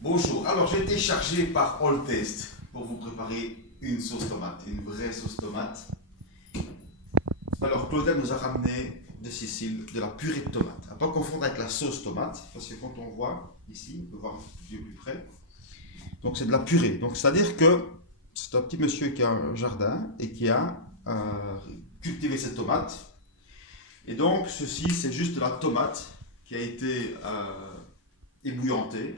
Bonjour, alors j'ai été chargé par Alltaste pour vous préparer une sauce tomate, une vraie sauce tomate. Alors Claudia nous a ramené de Sicile de la purée de tomate. À ne pas confondre avec la sauce tomate, parce que quand on voit ici, on peut voir un petit peu plus près. Donc c'est de la purée. Donc c'est-à-dire que c'est un petit monsieur qui a un jardin et qui a cultivé cette tomate. Et donc ceci c'est juste de la tomate qui a été ébouillantée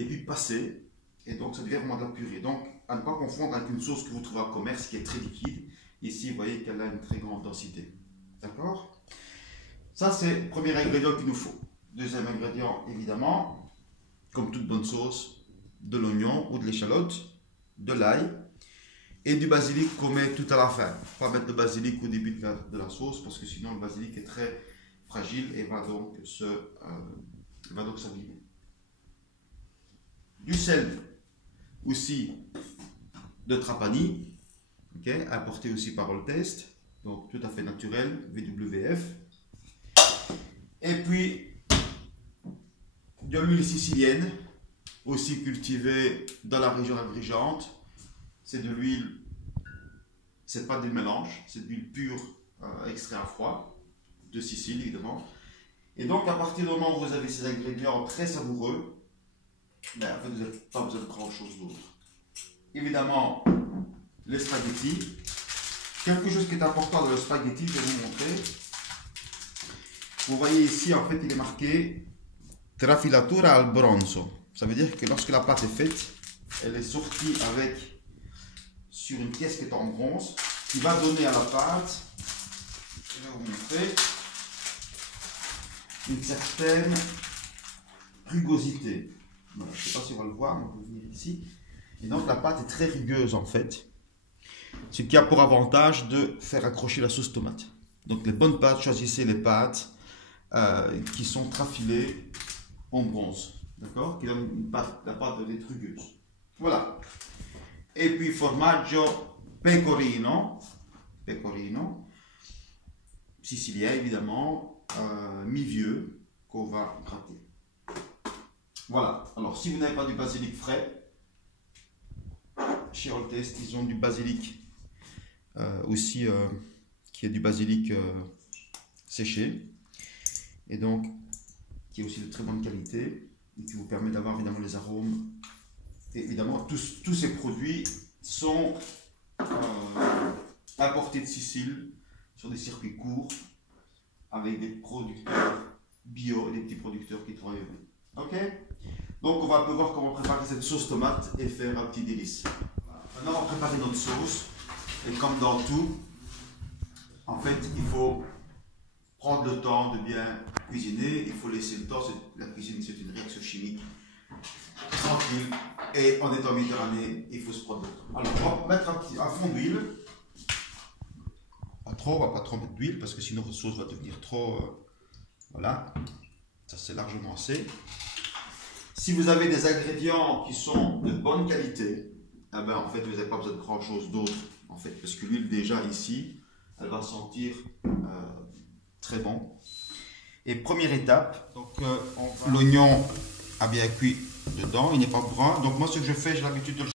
et puis passée. Et donc ça devient vraiment de la purée. Donc à ne pas confondre avec une sauce que vous trouvez au commerce qui est très liquide. Ici vous voyez qu'elle a une très grande densité. D'accord? Ça c'est le premier ingrédient qu'il nous faut. Deuxième ingrédient évidemment, comme toute bonne sauce, de l'oignon ou de l'échalote, de l'ail et du basilic qu'on met tout à la fin. Pas mettre le basilic au début de la sauce parce que sinon le basilic est très fragile et va donc s'abîmer. Du sel aussi de Trapani, okay, apporté aussi par Alltaste, donc tout à fait naturel, WWF. Et puis de l'huile sicilienne, aussi cultivée dans la région agrigente. C'est de l'huile, c'est pas des mélanges, c'est de l'huile pure extrait à froid, de Sicile évidemment. Et donc à partir du moment où vous avez ces ingrédients très savoureux, ben, en fait, vous n'avez pas besoin de grand chose d'autre. Évidemment, les spaghettis. Quelque chose qui est important dans le spaghetti, je vais vous montrer. Vous voyez ici, en fait, il est marqué trafilatura al bronzo. Ça veut dire que lorsque la pâte est faite, elle est sortie avec sur une pièce qui est en bronze, qui va donner à la pâte, je vais vous montrer, une certaine rugosité. Voilà, je ne sais pas si on va le voir, mais on peut venir ici. Et donc la pâte est très rugueuse en fait, ce qui a pour avantage de faire accrocher la sauce tomate. Donc les bonnes pâtes, choisissez les pâtes qui sont trafilées en bronze, d'accord, qui donnent la pâte de être rugueuse. Voilà. Et puis formaggio pecorino, sicilien évidemment, mi-vieux, qu'on va gratter. Voilà, alors si vous n'avez pas du basilic frais, chez Alltaste, ils ont du basilic aussi, qui est du basilic séché, et donc qui est aussi de très bonne qualité, et qui vous permet d'avoir évidemment les arômes. Et évidemment, tous ces produits sont importés de Sicile sur des circuits courts, avec des producteurs bio et des petits producteurs qui travaillent bien. Ok? Donc on va un peu voir comment préparer cette sauce tomate et faire un petit délice. Maintenant on va préparer notre sauce. Et comme dans tout, en fait il faut prendre le temps de bien cuisiner. Il faut laisser le temps. La cuisine c'est une réaction chimique. Tranquille. Et en étant méditerranéen, il faut se prendre le temps. Alors on va mettre un fond d'huile. Pas trop, on va pas trop mettre d'huile parce que sinon votre sauce va devenir trop... voilà. Ça c'est largement assez. Si vous avez des ingrédients qui sont de bonne qualité, eh ben, en fait, vous n'avez pas besoin de grand chose d'autre, en fait, parce que l'huile déjà ici, elle va sentir très bon. Et première étape, donc l'oignon a bien cuit dedans, il n'est pas brun. Donc moi, ce que je fais, j'ai l'habitude de le